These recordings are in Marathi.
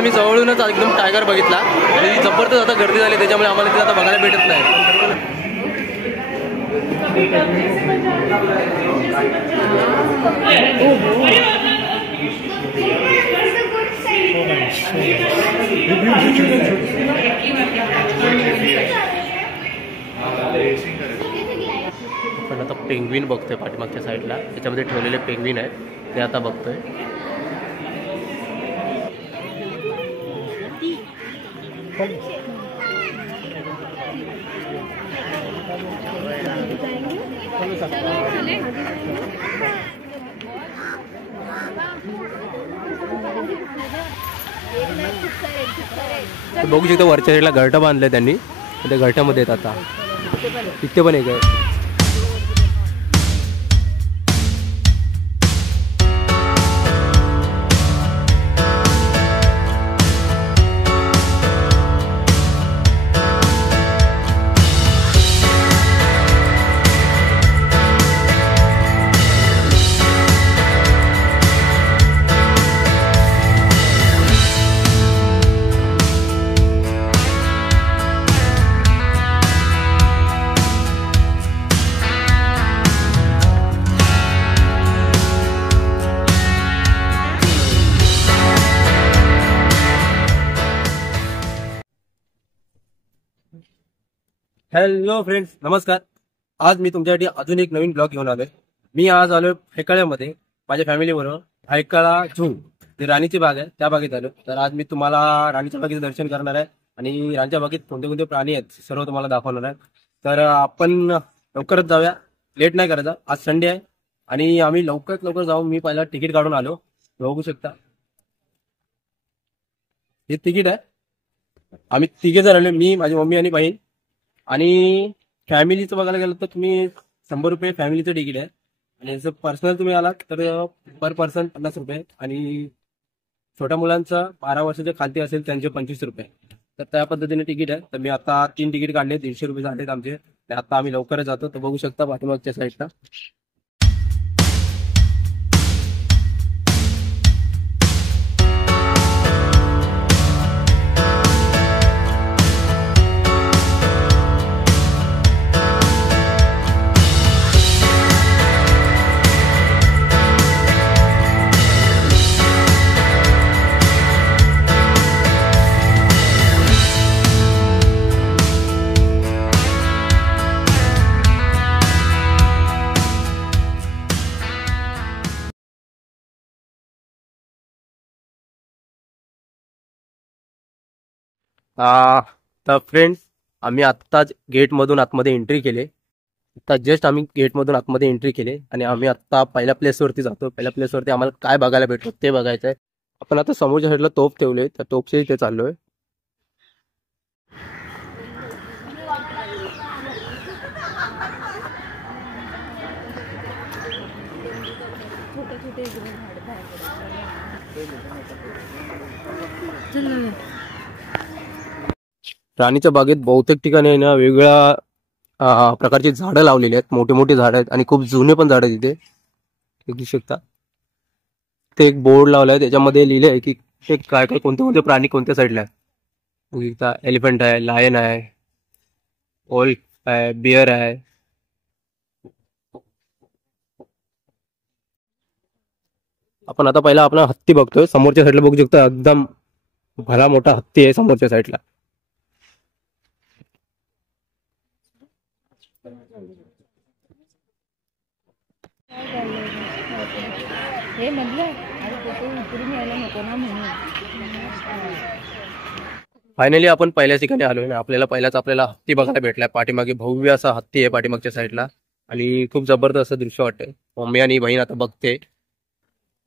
आम्ही जवळूनच एकदम टायगर बघितला आणि जबरदस्त आता गर्दी झाली त्याच्यामुळे आम्हाला तिथे आता बघायला भेटत नाही. पण आता पेंग्विन बघतोय पाठीमागच्या साईडला, त्याच्यामध्ये ठेवलेले पेंग्विन आहेत ते आता बघतोय. बघू शकता वरच्या साईडला घरटं बांधलंय त्यांनी, त्या घरट्यामध्ये येत आता इथे पण एक आहे. हॅलो फ्रेंड्स, नमस्कार. आज मी तुमच्यासाठी अजून एक नवीन ब्लॉग घेऊन आलोय. मी आज आलोय हैकाळ्यामध्ये माझ्या फॅमिलीबरोबर. हैकाळा झू जी राणीची बाग आहे त्या बागेत आलो. तर आज मी तुम्हाला राणीच्या बागेचं दर्शन करणार आहे आणि राणीच्या बागेत कोणते कोणते प्राणी आहेत सर्व तुम्हाला दाखवणार आहे. तर आपण लवकरच जाऊया, लेट नाही करायचा. आज संडे आहे आणि आम्ही लवकरात लवकर जाऊन मी पहिला तिकीट काढून आलो. बघू शकता हे तिकीट आहे. आम्ही तिघे जण आलो, मी, माझी मम्मी आणि बहीण. आणि फॅमिलीचं बघायला गेलं तर तुम्ही 100 रुपये फॅमिलीचं तिकीट आहे आणि जर पर्सनल तुम्ही आलात तर पर पर्सन 50 रुपये आणि छोट्या मुलांचं 12 वर्षाच्या खालती असेल त्यांचे 25 रुपये. तर त्या पद्धतीने तिकीट आहे. तर मी आता 3 तिकीट काढले, 150 रुपये झालेत आमचे. आता आम्ही लवकरच जातो. तर बघू शकता पाठीमागच्या साईडला तर फ्रेंड्स, आम्ही आत्ताच गेटमधून आतमध्ये एंट्री केले. आता जस्ट आम्ही गेटमधून आतमध्ये एंट्री केले आणि आम्ही आत्ता पहिल्या प्लेसवरती जातो. पहिल्या प्लेसवरती आम्हाला काय बघायला भेटतो ते बघायचं आहे. आपण आता समोरच्या साईडला तोफ ठेवले, त्या तोफच्या इथे चाललोय. राणीच्या बागेत बहुतेक ठिकाणी ना वेगवेगळ्या प्रकारची झाडं लावलेली आहेत. मोठी मोठी झाडं आहेत आणि खूप जुने पण झाडं तिथे बघू शकता. ते एक बोर्ड लावलाय, त्याच्यामध्ये लिहिले आहे की ते काय काय कोणते कोणते प्राणी कोणत्या साईडला आहे. बघू शकता एलिफंट आहे, लायन आहे, ओल्ड आहे, बिअर आहे. आपण आता पहिला आपला हत्ती बघतोय. समोरच्या साईडला बघू शकता एकदम भला मोठा हत्ती आहे समोरच्या साईडला. फायनली आपण पहिल्याच ठिकाणी आलोय ना. आपल्याला हत्ती बघायला भेटलाय. पाठीमागे भव्य असा हत्ती आहे पाठीमागच्या साईडला आणि खूप जबरदस्त असं दृश्य वाटतंय. मम्मी आणि बहीण आता बघते,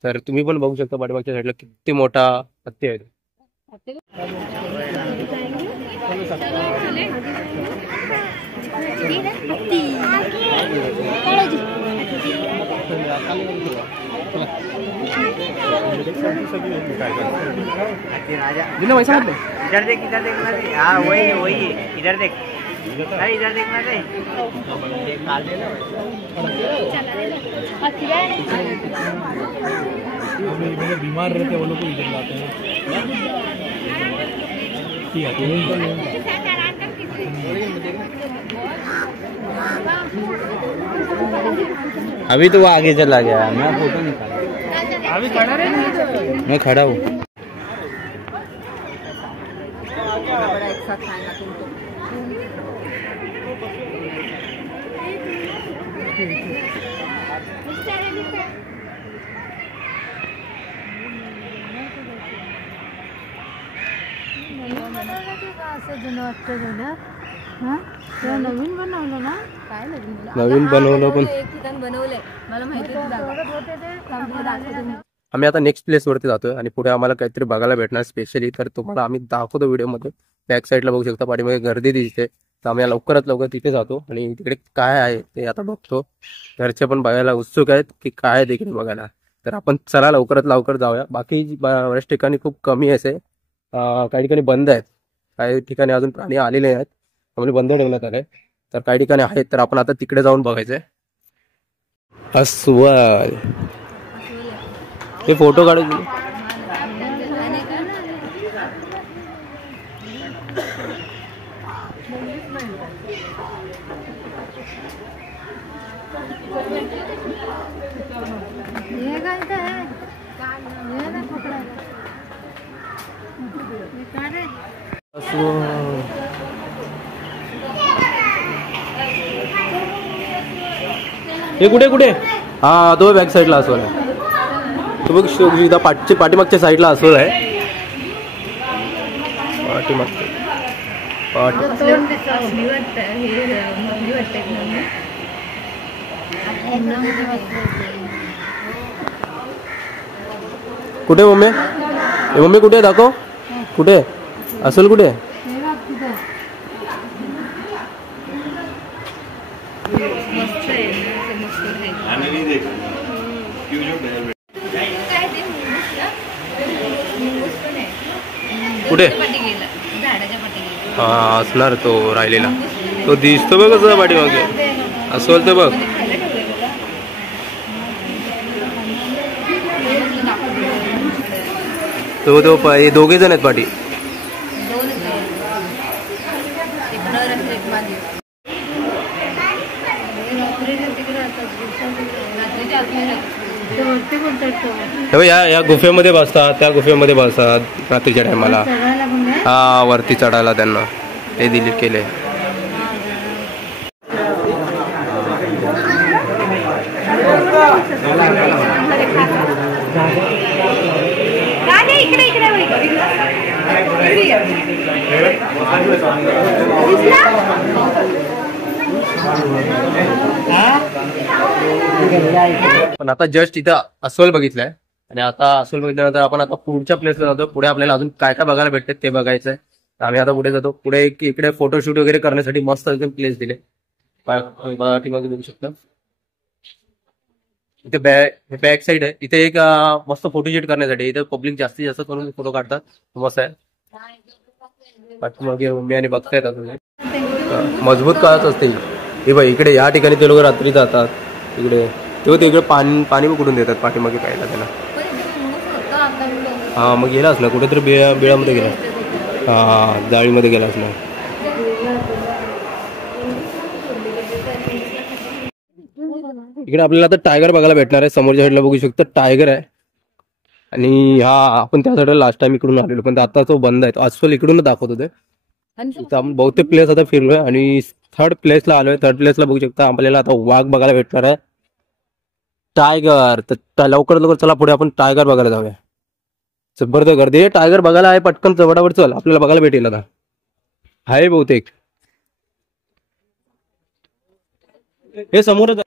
तर तुम्ही पण बघू शकता पाठीमागच्या साईडला किती मोठा हत्ती आहे. राजा वैसा इधर देख हाँ वही इधर देख इधर देखना बीमार रहते वो लोग को इधर लाते हैं। ठीक है अभी तो वो आगे चला गया, मैं फोटो निकाला। अभी खड़ा रहे, मैं खड़ा हूँ। नवीन बनवलं ना, काय नवीन बनवलं पण एक ठिकाण बनवलंय मला माहिती आम्ही आता नेक्स्ट प्लेस वरती जातोय आणि पुढे आम्हाला काहीतरी बघायला भेटणार स्पेशली, तर तुम्हाला आम्ही दाखवतो व्हिडिओमध्ये। बॅक साईडला बघू शकता पाठीमागे गर्दी दिसते, तर आम्ही लवकरात लवकर तिथे जातो आणि तिकडे काय आहे ते आता बघतो। घरचे पण बघायला उत्सुक आहेत की काय आहे तिकडे बघायला, तर आपण चला लवकरात लवकर जाऊया। बाकी बऱ्याच ठिकाणी खूप कमी असे, काही ठिकाणी बंद आहेत, काही ठिकाणी अजून प्राणी आलेले आहेत त्यामुळे बंद ठेवण्यात आलंय, तर काही ठिकाणी आहेत, तर आपण आता तिकडे जाऊन बघायचंय। अस्वल हे फोटो काढू हे कुठे कुठे? हा तो बॅक साईडला अस्वल आहे, तो बघ इथं पाठीमागच्या साईडला अस्वल आहे, पाठीमागच्या कुठे मम्मी? मम्मी कुठे दाखव, कुठे अस्वल कुठे? कुठे? हा असणार तो राहिलेला, तो दिसतो बघ कसं पाठीमागे अस्वल, तर बघ तो दोघे जण आहेत पाठी। या गुफेमध्ये बसतात, त्या गुफेमध्ये बसतात रात्रीच्या टायमाला। हा वरती चढायला त्यांना हे डिलीट केले। पण आता जस्ट इथं अस्वल बघितलंय आणि आता अस्वल बघितल्यानंतर आपण आता पुढच्या प्लेसला जातो। पुढे आपल्याला अजून काय काय बघायला भेटते ते बघायचंय, आम्ही आता पुढे जातो। पुढे इकडे फोटोशूट वगैरे करण्यासाठी मस्त एकदम प्लेस दिले, पाठीमागे बघू शकता। इथे बॅक साईड आहे, इथे एक मस्त फोटोशूट करण्यासाठी, इथे पब्लिक जास्तीत जास्त करून फोटो काढतात, मस्त आहे। पाठीमागे मम्मी आणि बघतायत अजून मजबूत काळच असते हे बाई। इकडे या ठिकाणी ते लोक रात्री जातात, इकडे तिकडे पाणी कुठून देतात पाठीमागे प्यायला त्यांना। हा मग गेलाच ना कुठेतरी बिळामध्ये गेला, हा जाळीमध्ये गेलाच ना। इकडे आपल्याला आता टायगर बघायला भेटणार आहे, समोरच्या साईडला बघू शकतो टायगर आहे। आणि हा आपण त्या साईडला लास्ट टाइम इकडून आलेलो, पण आता तो बंद आहे, तो अस्वल इकडून दाखवत होते। आपण बहुतेक प्लेस आता फिरलोय आणि थर्ड प्लेसला आलोय। थर्ड प्लेसला बघू शकता आपल्याला आता वाघ बघायला भेटणार आहे, टायगर। तर लवकर लवकर चला पुढे आपण टायगर बघायला जाऊया। जबरदस्त गर्दी आहे, टायगर बघायला आहे, पटकन चवडावर चल, आपल्याला बघायला भेटेल आता, आहे बहुतेक हे समोरच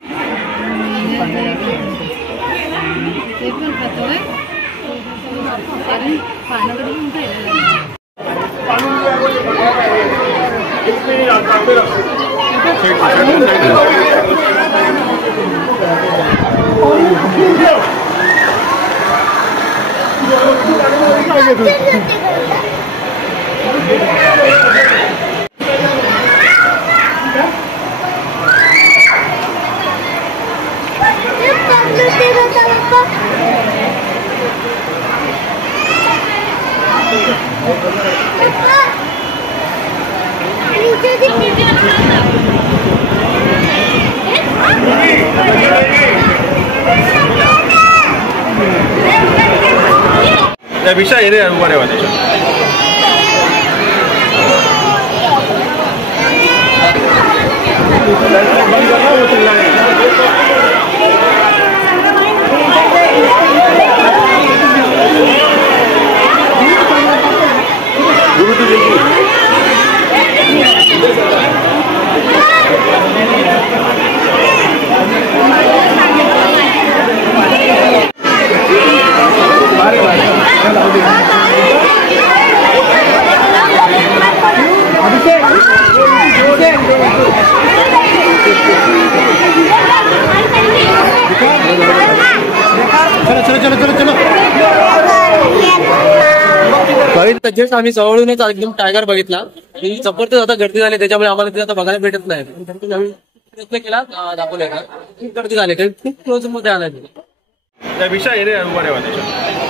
विषय आहे रे उभा रेवा त्याच्यात जस्ट आम्ही जवळूनच एकदम टायगर बघितला आणि जबरदस्त आता गर्दी झाली त्याच्यामुळे आम्हाला ते आता बघायला भेटत नाही पण आम्ही प्रयत्न केला दाखवण्याचा खूप गर्दी झाली कारण खूप क्लोज मध्ये आलाय विषय आहे रे उभा रेवा त्याच्यात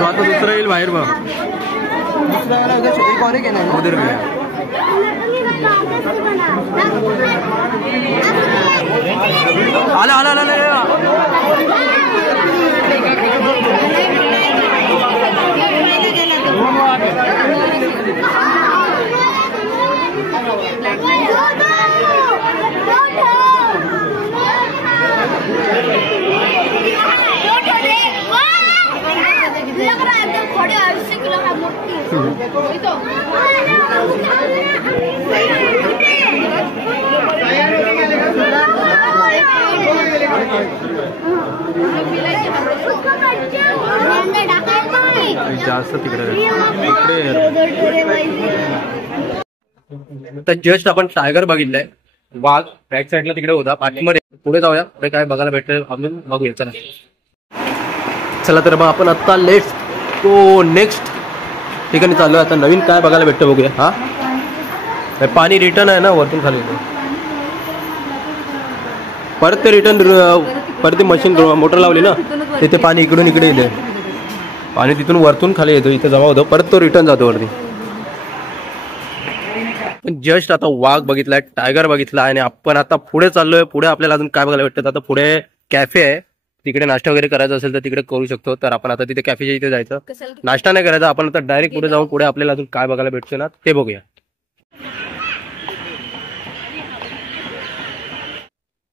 आता दुसरा येईल बाहेर बघ उधर गया आला आला आला जास्त तर जस्ट आपण टायगर बघितलंय वाघ बॅक साईडला तिकडे होता पाठीमध्ये पुढे जाऊया पुढे काय बघायला भेटतं आपण बघूया चला चला तर मग आपण आता लेफ्ट तो नेक्स्ट ठिकाणी चालू आता नवीन काय बघायला भेटतं बघूया हा पाणी रिटर्न आहे ना वरतून खाली परत ते रिटर्न परत ते मशीन मोटर लावली ना तिथे पाणी इकडून इकडे येते पाणी तिथून वरतून खाली येतो इथे जमा होतो परत तो रिटर्न जातो वरती जस्ट आता वाघ बघितलाय टायगर बघितला आणि आपण आता पुढे चाललोय पुढे आपल्याला अजून काय बघायला भेटतं आता पुढे कॅफे आहे तिकडे नाश्ता वगैरे करायचा असेल तर तिकडे करू शकतो तर आपण आता तिथे कॅफेच्या इथे जायचं नाश्ता नाही करायचा आपण आता डायरेक्ट पुढे जाऊन पुढे आपल्याला अजून काय बघायला भेटतं ना ते बघूया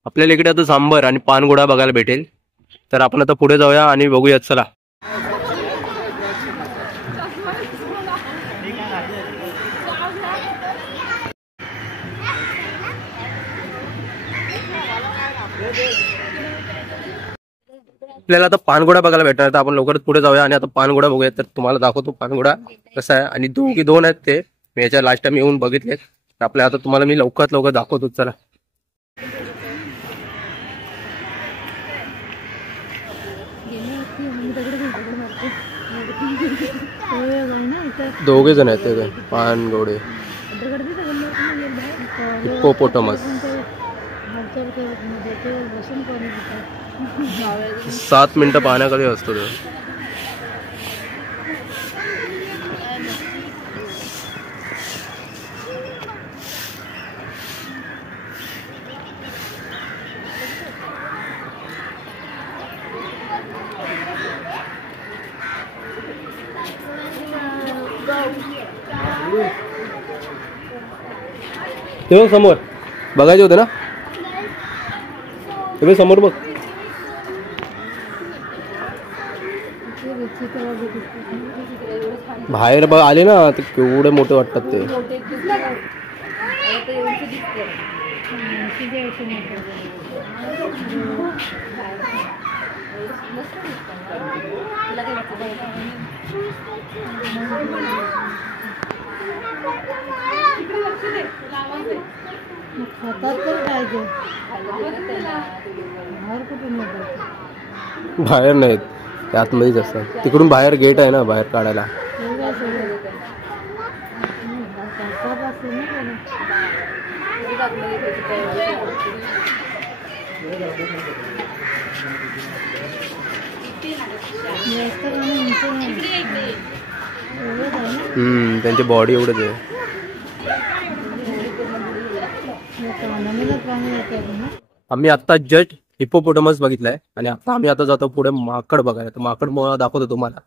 आपल्याला इकडे आता सांबर आणि पानगोळा बघायला भेटेल तर आपण आता पुढे जाऊया आणि बघूया चला आपल्याला आता पानगोळा बघायला भेटणार तर आपण लवकरच पुढे जाऊया आणि आता पानगोळा बघूया तर तुम्हाला दाखवतो पानगोळा कसा आहे आणि दोन आहेत ते मी याच्या लास्ट टाइम येऊन बघितले आपल्या आता तुम्हाला मी लवकरात लवकर दाखवतो चला दोघे जण आहेत ते पानगोळे हिप्पोपोटामस 7 मिनिटं पाण्याखाली असतो तो ते बघ समोर बघायचे होते ना, ते बघ समोर बघ. बाहेर बघ आले ना ते केवढे मोठे वाटतात ते. बाहेर नाहीत ते आतमध्येच असतात. तिकडून बाहेर गेट आहे ना बाहेर काढायला. त्यांची बॉडी एवढंच आहे. आम्ही आता जस्ट हिप्पोपोटामस बघितलाय आणि आता आम्ही आता जातो पुढे माकड बघायला. तर माकड दाखवतो तुम्हाला.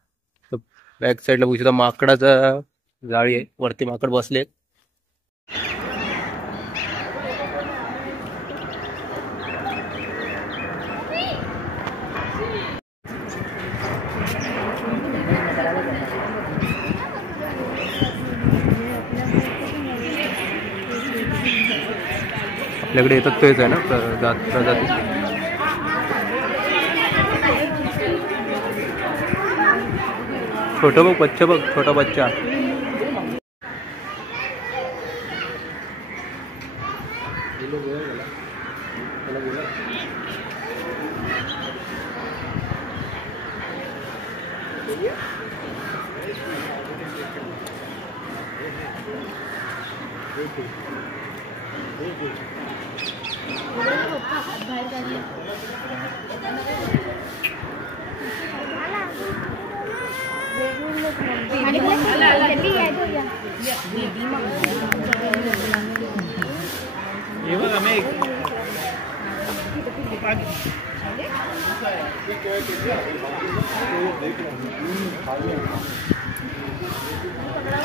बॅक साईडला बघू शकता माकडाचा जाळी आहे, वरती माकड बसले. आपल्याकडे येतात तेच आहे ना प्रजाती. छोटं बघ बच्चा, बघ छोटा बच्चा.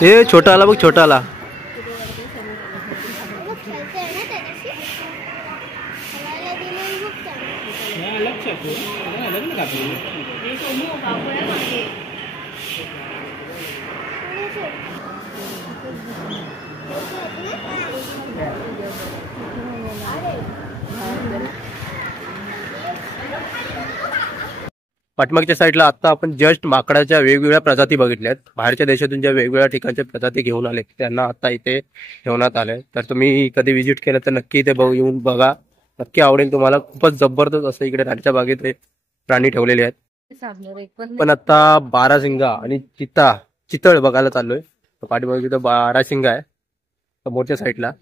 हे छोटा आला बघ, छोटा आला. पाठीमागच्या साईडला आता आपण जस्ट माकडाच्या वेगवेगळ्या प्रजाती बघितल्यात. बाहेरच्या देशातून ज्या वेगवेगळ्या ठिकाणच्या प्रजाती घेऊन आले त्यांना आता इथे ठेवण्यात आले. तर तुम्ही कधी व्हिजिट केलं तर नक्की इथे येऊन बघा, नक्की आवडेल तुम्हाला. खूपच जबरदस्त असं इकडे राणीच्या बागेत प्राणी ठेवलेले आहेत. पण आता बाराशिंगा आणि चितळ बघायला चाललोय. पाठीमागे तिथं बाराशिंगा आहे समोरच्या साईडला.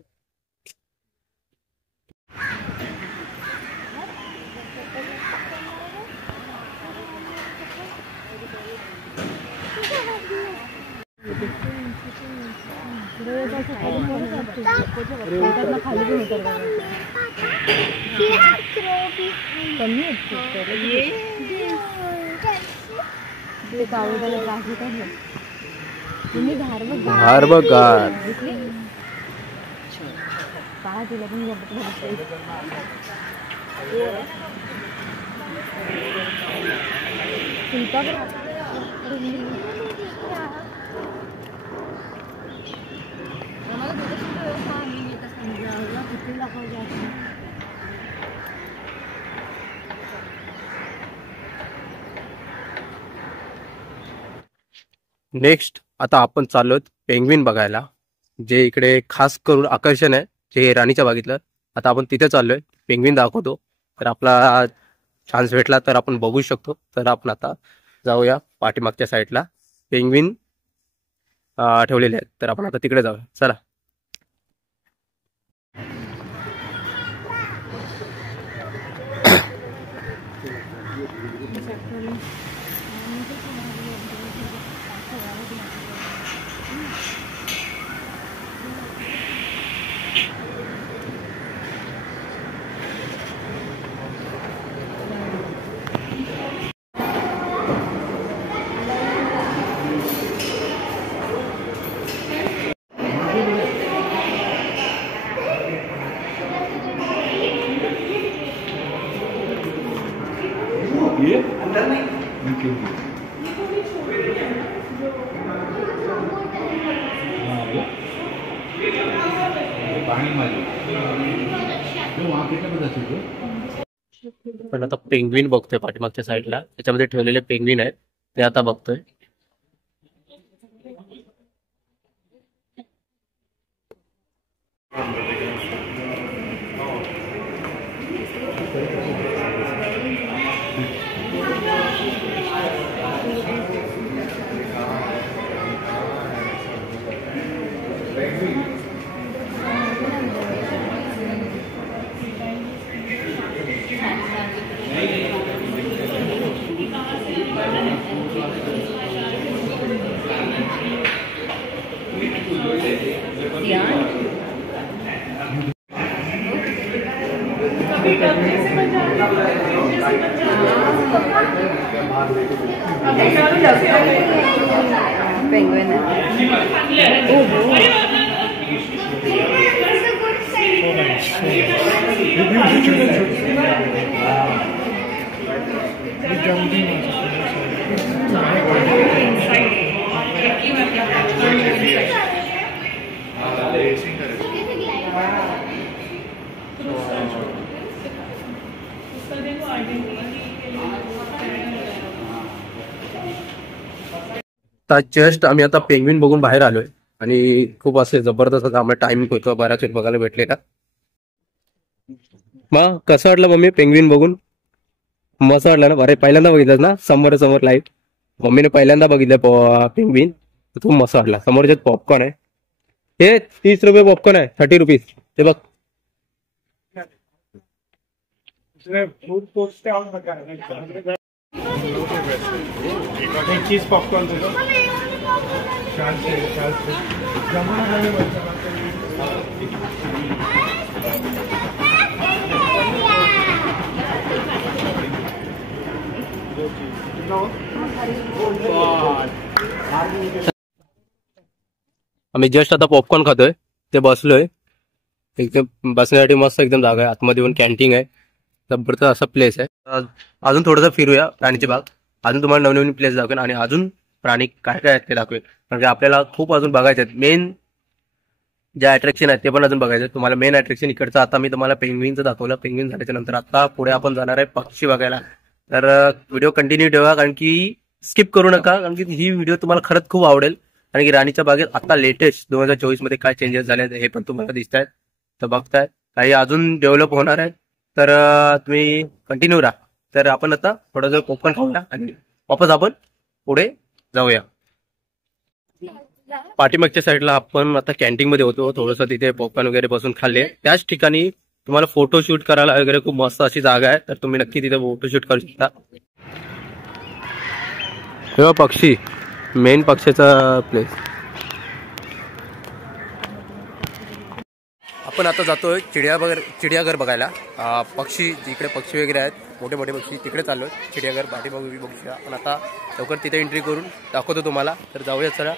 धार बघ गार. नेक्स्ट आता आपण चाललोत पेंग्विन बघायला, जे इकडे खास करून आकर्षण आहे, जे राणीच्या बागेतलं. आता आपण तिथे चाललोय, पेंग्विन दाखवतो. तर आपला चान्स भेटला तर आपण बघू शकतो. तर आपण आता जाऊया पाठीमागच्या साईडला. पेंग्विन ठेवलेले आहेत, तर आपण आता तिकडे जाऊया. चला. पण आता पेंग्विन बघतोय पाठीमागच्या साईडला, त्याच्यामध्ये ठेवलेले पेंग्विन आहेत ते आता बघतोय. पेंग्विन जस्ट आम्ही आता पेंग्विन बघून बाहेर आलोय आणि खूप असे जबरदस्त आम्हाला टाइम होतो, बऱ्याच वेळ बघायला भेटलेला. मग कसं वाटलं मम्मी पेंग्विन बघून? मस्त वाटलं ना? अरे पहिल्यांदा बघितलं ना समोर समोर लाईव्ह? मम्मीने पहिल्यांदा बघितलं पेंग्विन, खूप मस्त वाटला. समोरच्यात पॉपकॉर्न आहे, हे 30 रुपये पॉपकॉर्न आहे, 30 रुपीज. ते बघ चीज पॉपकॉर्न आम्ही जस्ट आता पॉपकॉर्न खातोय, ते बसलोय एकदम बसण्यासाठी मस्त एकदम जागा आहे. आतमध्ये येऊन कॅन्टीन आहे, जबरदस्त असा प्लेस आहे. अजून थोडंसं फिरूया प्राणीची बाग, अजून तुम्हाला नवनवीन प्लेस दाखवेन आणि अजून प्राणी काय काय आहेत ते दाखवेन, कारण की आपल्याला खूप अजून बघायचे आहेत. मेन जे अट्रॅक्शन आहेत ते पण अजून बघायचे आहेत. तुम्हाला मेन अट्रॅक्शन इकडचं आता मी तुम्हाला पेंग्विनचं दाखवलं. पेंग्विन झाल्याच्या नंतर आता पुढे आपण जाणार आहे पक्षी बघायला. तर व्हिडिओ कंटिन्यू ठेवा, कारण की स्किप करू नका, कारण की ही व्हिडिओ तुम्हाला खरंच खूप आवडेल. कारण की राणीच्या बागेत आता लेटेस्ट 2024 मध्ये काय चेंजेस झाले हे पण तुम्हाला दिसत आहेत, तर बघताय. काही अजून डेव्हलप होणार आहे, तर तुम्ही कंटिन्यू राहा. तर आपण आता थोडं पॉपकॉर्न खाऊया आणि वापस आपण पुढे जाऊया. पाठीमागच्या साईडला आपण आता कॅन्टीन मध्ये होतो, थोडंसं तिथे पॉपकॉर्न वगैरे बसून खाल्ले. त्याच ठिकाणी तुम्हाला फोटोशूट करायला वगैरे खूप मस्त अशी जागा आहे, तर तुम्ही नक्की तिथे फोटोशूट करू शकता. हे पक्षी, मेन पक्षीचा प्लेस. आपण आता जातोय चिडियाघर बघायला. पक्षी जिकडे पक्षी वगैरे आहेत, मोठे मोठे पक्षी तिकडे चाललोय. चिडियाघर पाठी बघूया. आपण आता लवकर तिथे एंट्री करून दाखवतो तुम्हाला, तर जाऊया चला.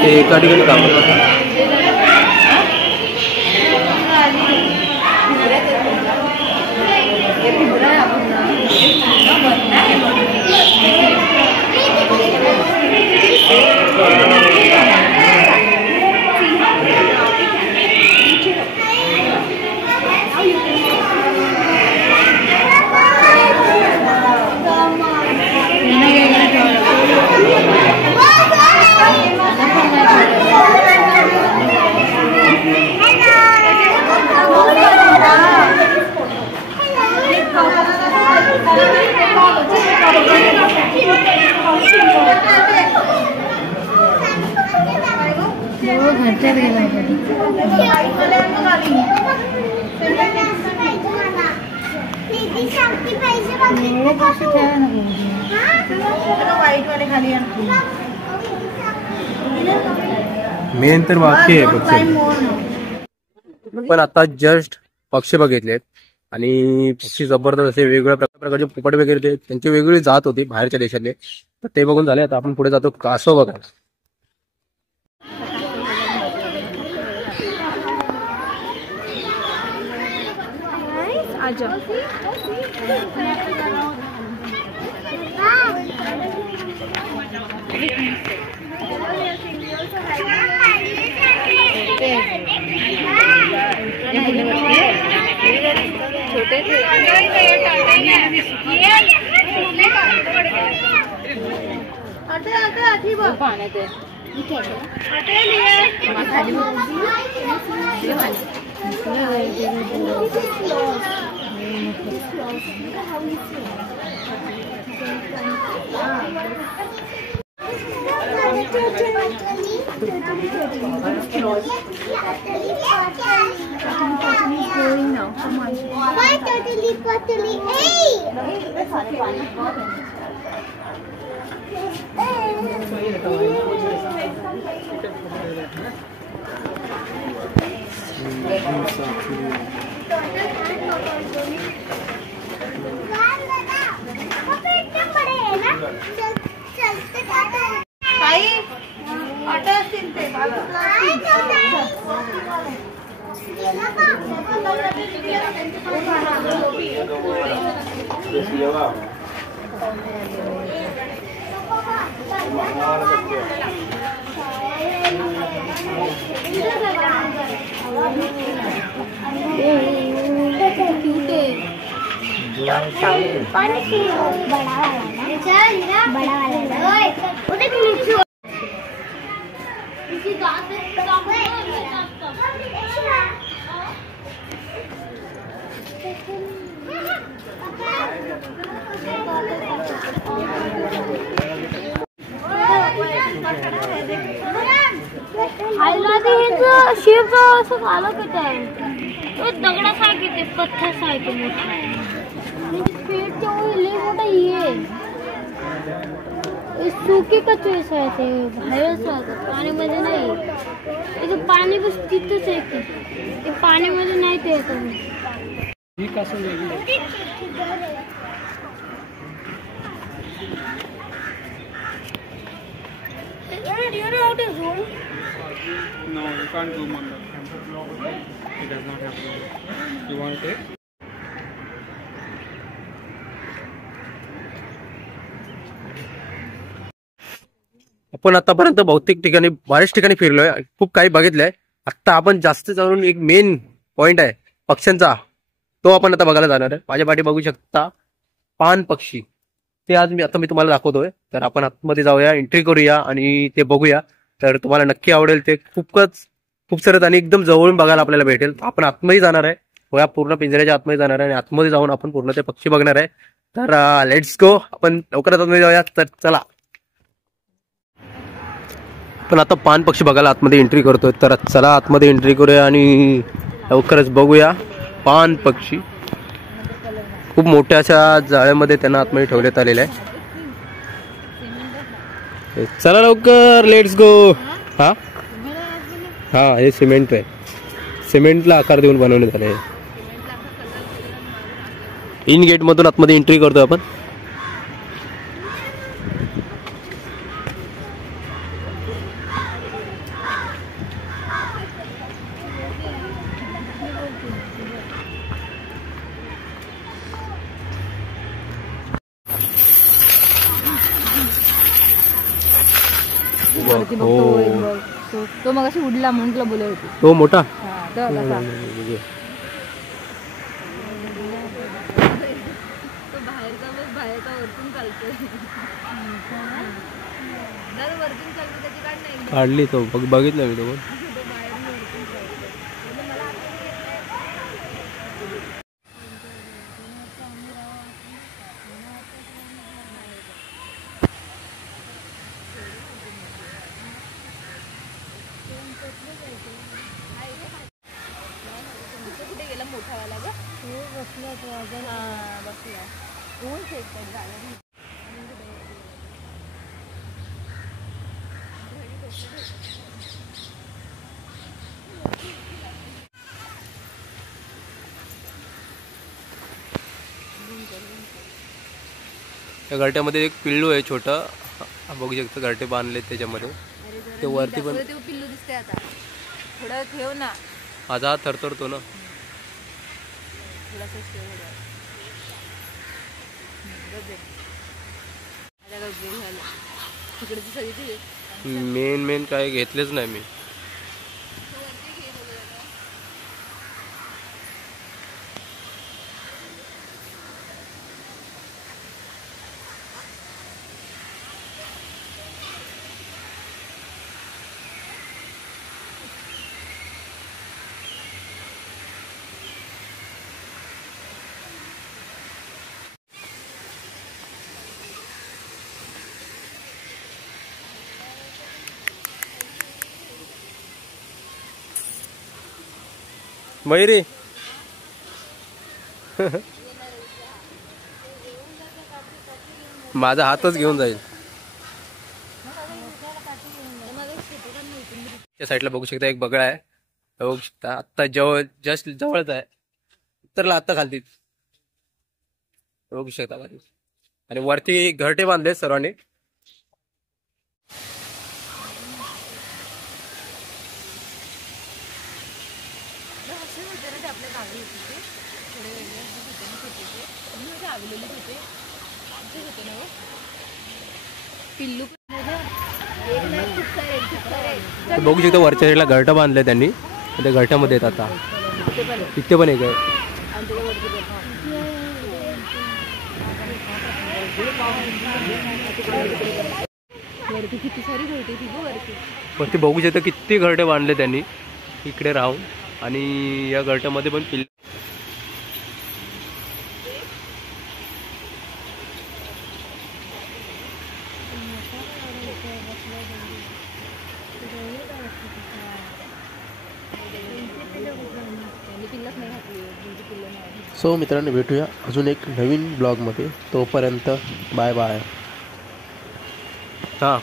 ते एका ठिकाणी काम करतात. मेन तर वाक्य आहे पक्षी. पण आता जस्ट पक्षी बघितलेत आणि पक्षी जबरदस्त असे वेगवेगळ्या प्रकारचे पोपट वगैरे ते त्यांची वेगवेगळी जात होती बाहेरच्या देशातले. तर ते बघून झाले. आता आपण पुढे जातो कासव बघायला. शेप असं आलं का काय दगडासारखे ते पत्थरसारखे पेट मोठा ये सुके कचोस आहे ते बाहेर पाण्यामध्ये नाही इथे पाणी बस तिथंच आहे की ते पाण्यामध्ये नाही ते No, you can't zoom on that. It does not have zoom. You want it? आपण आतापर्यंत बहुतेक ठिकाणी बऱ्याच ठिकाणी फिरलोय. खूप काही बघितलंय. आता आपण जास्त जाऊन एक मेन पॉइंट आहे पक्ष्यांचा, तो आपण आता बघायला जाणार आहे. माझ्या पाठी बघू शकता पान पक्षी. ते आज मी तुम्हाला दाखवतोय. तर आपण आतमध्ये जाऊया, एंट्री करूया आणि ते बघूया तर तुम्हाला नक्की आवडेल. ते खूप सरस आणि एकदम जवळून बघायला आपल्याला भेटेल. आपण आतमध्ये जाणार आहे, या पूर्ण पिंजऱ्याच्या आतमध्ये जाणार आहे आणि आतमध्ये जाऊन आपण पूर्ण ते पक्षी बघणार आहे. तर लेट्स गो, आपण लवकरच आतमध्ये जाऊया. तर चला, पण आता पान पक्षी बघायला आतमध्ये एंट्री करतोय. तर चला आतमध्ये एंट्री करूया आणि लवकरच बघूया पान पक्षी. खूप मोठ्या अशा जाळ्यामध्ये त्यांना आतमध्ये ठेवण्यात आलेलं आहे. चला लवकर, लेट्स गो. हा हा, हे सिमेंट आहे, सिमेंटला आकार देऊन बनवण्यात आले. इन गेट मधून आतमध्ये एंट्री करतोय आपण. तो मग अशी उडला म्हणून तुला बोलत होती. तो मोठा काढली तो बघितलं मी तो. या घरट्यामध्ये एक पिल्लू आहे छोटं, बघू शकतो. घरटे बांधले त्याच्यामध्ये. ते वरती पण पिल्लू दिसते. आता थोडं ठेव ना, माझा हात थरथरतो ना. मेन काय घेतलेच नाही मी. मयुरी माझा हातच घेऊन जाईल. त्या साईडला बघू शकता एक बगळा आहे. बघू शकता आत्ता जस्ट जवळच आहे. उतरला आत्ता खालती, बघू शकता. आणि वरती घरटे बांधले सर्वांनी. पिल्लू बघू शकता वरच्या साईडला घरटा बांधले त्यांनी. त्या घरट्यामध्ये येत आता इथे पण एक आहे. किती सारी घरटी ती वरती बघू शकता किती घरटे बांधले त्यांनी इकडे राहून. आणि या घरट्यामध्ये पण पिल्लू. सो मित्रांनो, भेटूया अजून एक नवीन ब्लॉगमध्ये. तोपर्यंत बाय बाय. हां.